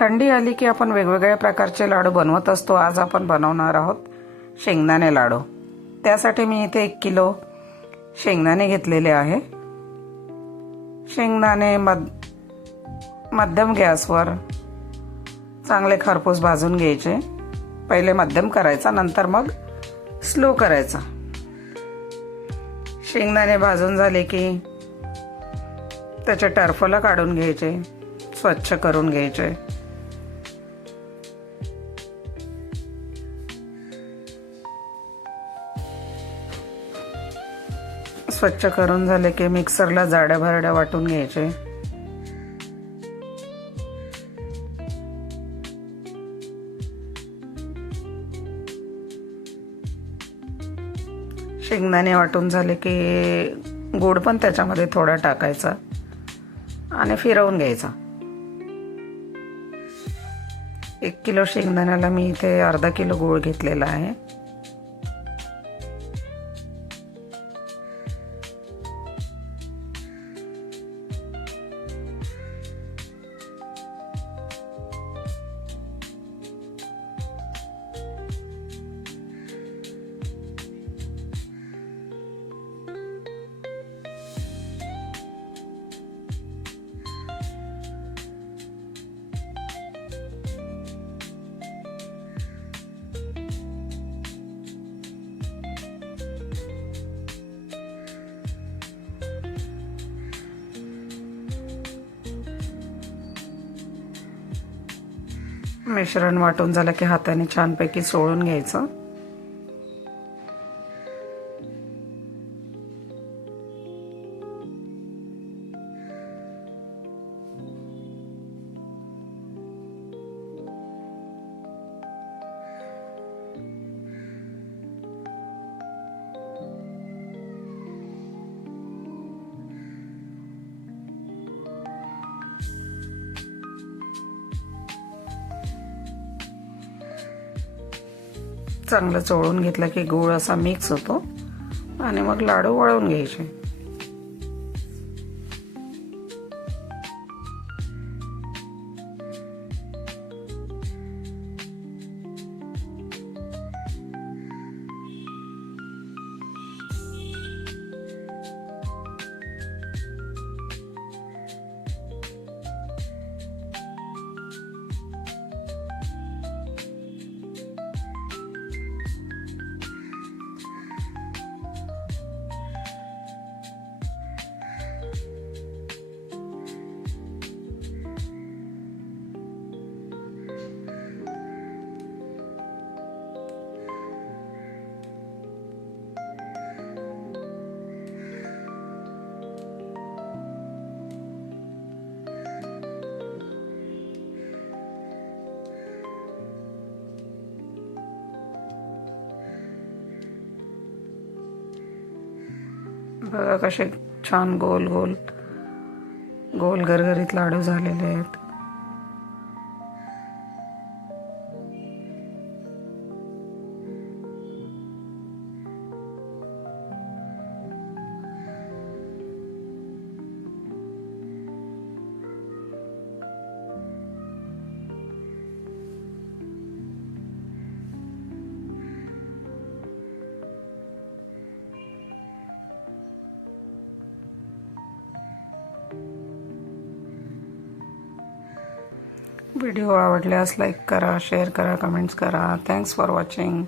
थंडी आली की आपण वेगवेगळ्या प्रकारचे लाडू बनवत असतो। आज आपण बनवणार आहोत शेंगदाणे लाडू। त्यासाठी मी इथे 1 किलो शेंगदाणे घेतलेले आहे। शेंगदाणे मध्यम गॅसवर चांगले खरपूस भाजून घ्यायचे। पहिले मध्यम करायचा, नंतर मग स्लो करायचा। शेंगदाणे भाजून झाले की त्याचे टरफलं काढून घ्यायचे, स्वच्छ करून घ्यायचे। स्वच्छ करून झाले की मिक्सरला जाड्या भरड्या वाटून घ्यायचे। शेंगदाणे वाटून झाले की गोड पण त्याच्यामध्ये थोडा टाकायचा आणि फिरवून घ्यायचा। 1 किलो शेंगदाण्याला मी इथे अर्धा किलो गूळ घेतलेला आहे। मिश्रण वाटून झालं की हाताने छानपैकी सोळून घ्यायचं। चांगलं चोळून घेतलं की गूळ असा मिक्स होतो आणि मग लाडू वळवून घ्यायचे। बघा कसे छान गोल गोल गोल गरगरीत लाडू झालेले आहेत। व्हिडिओ आवडल्यास लाईक करा, शेअर करा, कमेंट्स करा। Thanks for watching.